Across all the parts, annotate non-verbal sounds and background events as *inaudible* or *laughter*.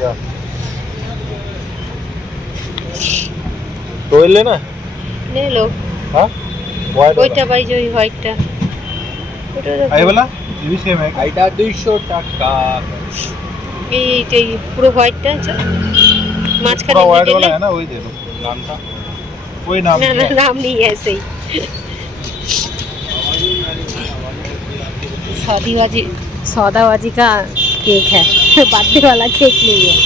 क्या तो लेना है ले लो हाँ वाइट ওইটা পাই যে ওই হোয়াইটটা ওটা দেখো। आई वाला ये भी सेम है এটা দুইশো টাকা এই এইটাই পুরো হোয়াইটটা আছে মাঝখানে पूरा वाइट middle वाला এ- है ना वही दे दो नाम का कोई नाम না नहीं না है নাম নেই ऐसे ही सौदीबाजी सौदाबाजी का केक है बर्थडे वाला केक नहीं है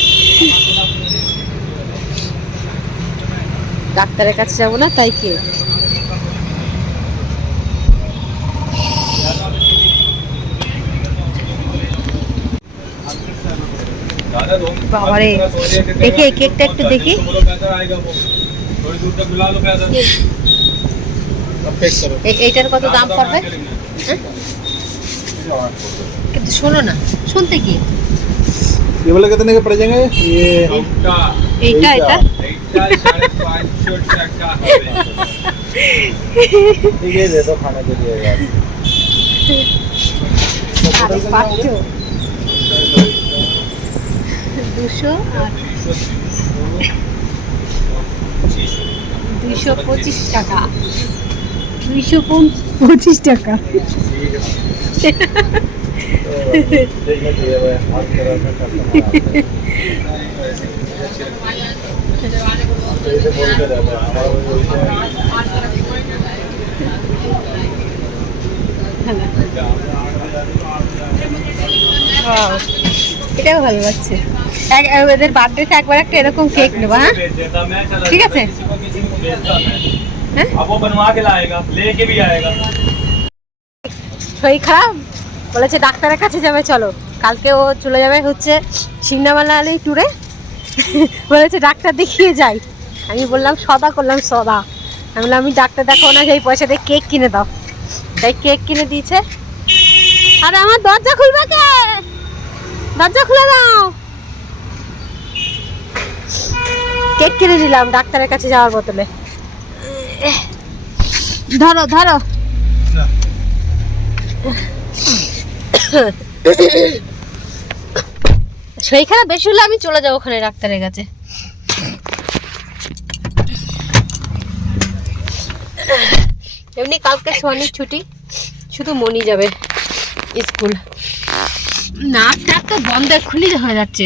ডাক্তারের কাছে যাবো না তাই কেক বাবারে দেখি এই কেকটা একটু দেখি अब पैक करो এই- এইটার কত দাম পড়বে হ্যাঁ? কিন্তু শোনো না শুনতে কি ये वाला कितने के पड़ जाएंगे ये এইটা এটা ठीक है दे दो खाने के लिए यार আরে পাঁচশো দুশো আর দুইশো পঁচিশ টাকা দুইশো পঁচিশ টাকা এটাও ভালো লাগছে ওদের বার্থডেতে একবার একটা এরকম কেক নেবো হ্যাঁ ঠিক আছে হ্যাঁ শরীর খারাপ বলেছে, ডাক্তারের কাছে যাবে, চলো। কালকে ও চলে যাবে হচ্ছে সিন্নামালা আলী ট্যুরে *laughs* বলেছে, ডাক্তার দেখিয়ে যাই। আমি বললাম, সদা করলাম, সদা। আমি বললাম, আমি ডাক্তার দেখো না সেই পয়সা দিয়ে কেক কিনে দাও। তাই কেক কিনে দিয়েছে। আরে আমার দরজা খুলবে কে? দরজা খুলে দাও। কেক কিনে দিলাম ডাক্তারের কাছে যাওয়ার বদলে। ধরো ধরো। সেইখানে বেশি হলে আমি চলে যাব ওখানে ডাক্তারের কাছে। এমনি কালকে সোয়ানির ছুটি, শুধু মনি যাবে স্কুল। না তো বন্ধ খুলি হয়ে যাচ্ছে।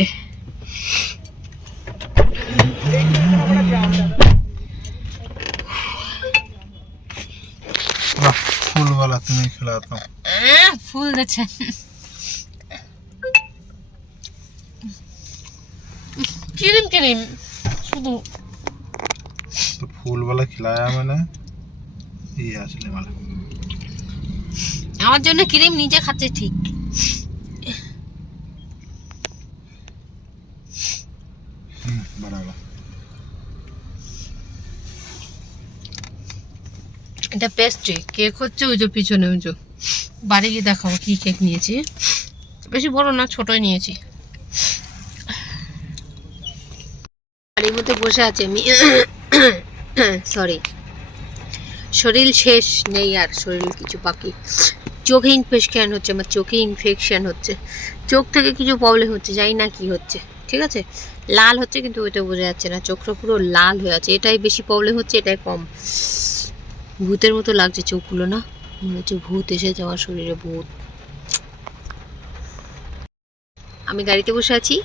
ফুলবেলা তুমি খেলাতাম तुम्हें खिलाता हूँ আহ, ফুল দিচ্ছে ক্রিম ক্রিম শুধু तो फूल वाला खिलाया मैंने ये असली वाला আমার জন্য ক্রিম নিজে খাচ্ছে ঠিক हम्म, बड़ा वाला এটা পেস্ট্রি কেক হচ্ছে ওই যে পিছনে ওই যে বাড়ি গিয়ে দেখাবো কি কেক নিয়েছি। বেশি বড় না, ছোটই নিয়েছি। বাড়ির মধ্যে বসে আছে আমি সরি শরীর শেষ নেই আর শরীর কিছু বাকি। চোখে ইনফেকশন হচ্ছে, আমার চোখে ইনফেকশন হচ্ছে। চোখ থেকে কিছু প্রবলেম হচ্ছে, জানি না কি হচ্ছে। ঠিক আছে? লাল হচ্ছে কিন্তু ওইটা বোঝা যাচ্ছে না। চোখটা পুরো লাল হয়ে আছে। এটাই বেশি প্রবলেম হচ্ছে, এটাই কম। ভূতের মতো লাগছে চোখগুলো না। মনে হচ্ছে ভূত এসেছে আমার শরীরে ভূত আমি গাড়িতে বসে আছি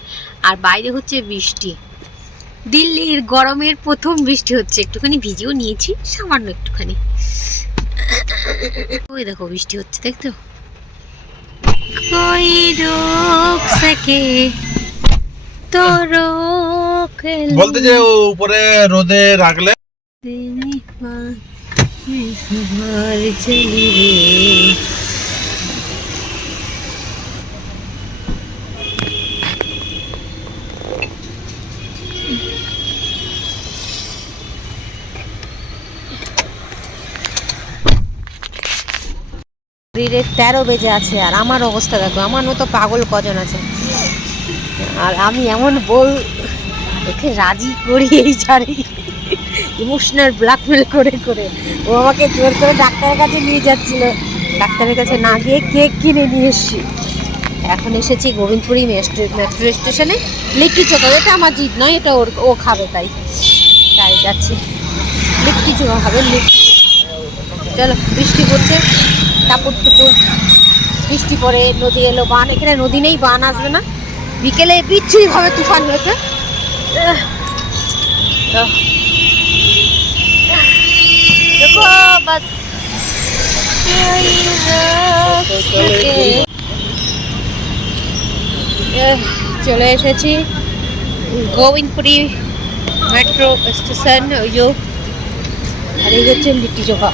আর বাইরে হচ্ছে বৃষ্টি দিল্লির গরমের প্রথম বৃষ্টি হচ্ছে একটুখানি ভিজেও নিয়েছি সামান্য একটুখানি ওই দেখো বৃষ্টি হচ্ছে দেখতো कोई रोक सके तो रोक বলতে যে ও উপরে রোদে রাখলে শরীরের তেরো বেজে আছে আর আমার অবস্থা দেখো, আমার মতো পাগল কজন আছে? আর আমি এমন বল ওকে রাজি করি এই ছাড়ি। ইমোশনাল ব্ল্যাকমেল করে করে। ও আমাকে জোর করে ডাক্তারের কাছে নিয়ে যাচ্ছিল। ডাক্তারের কাছে না গিয়ে কেক কিনে নিয়ে এসছি। এখন এসেছি গোবিন্দপুরি মেট্রো স্টেশনে। লিট্টি চোখা, এটা আমার জিদ নয়, এটা ওর ও খাবে তাই। তাই যাচ্ছি। লিট্টি চোখা খাবে, লিট্টি চলো, বৃষ্টি পড়ছে টাপুর টুপুর বৃষ্টি পড়ে, নদী এলো, বান। এখানে নদী নেই, বান আসবে না। বিকেলে বিচ্ছিরিভাবে তুফান হয়েছে। আহ, তো দেখো বাস এহ, চলে এসেছি। গোবিন্দপুরি মেট্রো স্টেশন ওই যে। আর এই হচ্ছে লিট্টি চোখা।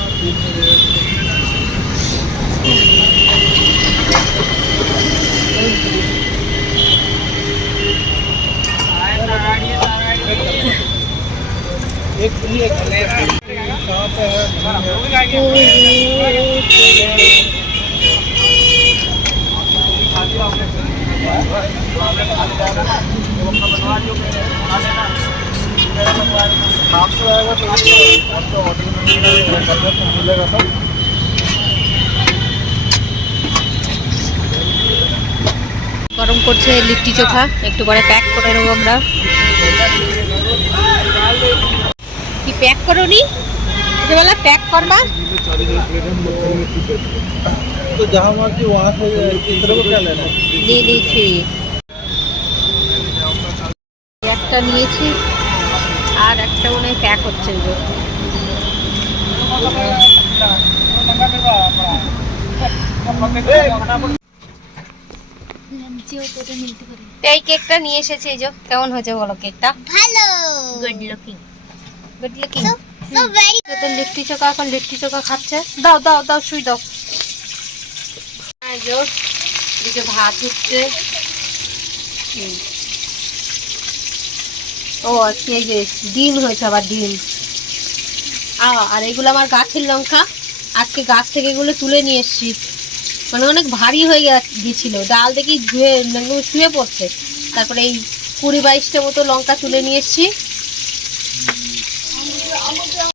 গরম করছে লিট্টি চোখা একটু পরে প্যাক করে নেব আমরা। কি প্যাক করো নি বলে প্যাক করবা तो जहाँ मर्जी वहाँ से तीसरे को क्या लेना দিয়ে দিয়েছি একটা নিয়েছি আর একটা মনে হয় প্যাক হচ্ছে এই যে। এই কেকটা নিয়ে এসেছি এই যে কেমন হয়েছে বলো কেকটা ভালো good looking good looking so very তো লিট্টি চোখা এখন লিট্টি চোখা খাচ্ছে। দাও দাও দাও শুই দাও। এই যে, এদিকে ভাত হচ্ছে ও আজকে যে ডিম হয়েছে আবার ডিম। আ, আর এগুলো আমার গাছের লঙ্কা। আজকে গাছ থেকে এগুলো তুলে নিয়ে এসছি। মানে অনেক ভারী হয়ে গিয়েছিল। ডাল দেখি ধুয়ে মানে শুয়ে পড়ছে। তারপরে এই কুড়ি বাইশটা মতো লঙ্কা তুলে নিয়ে এসছি।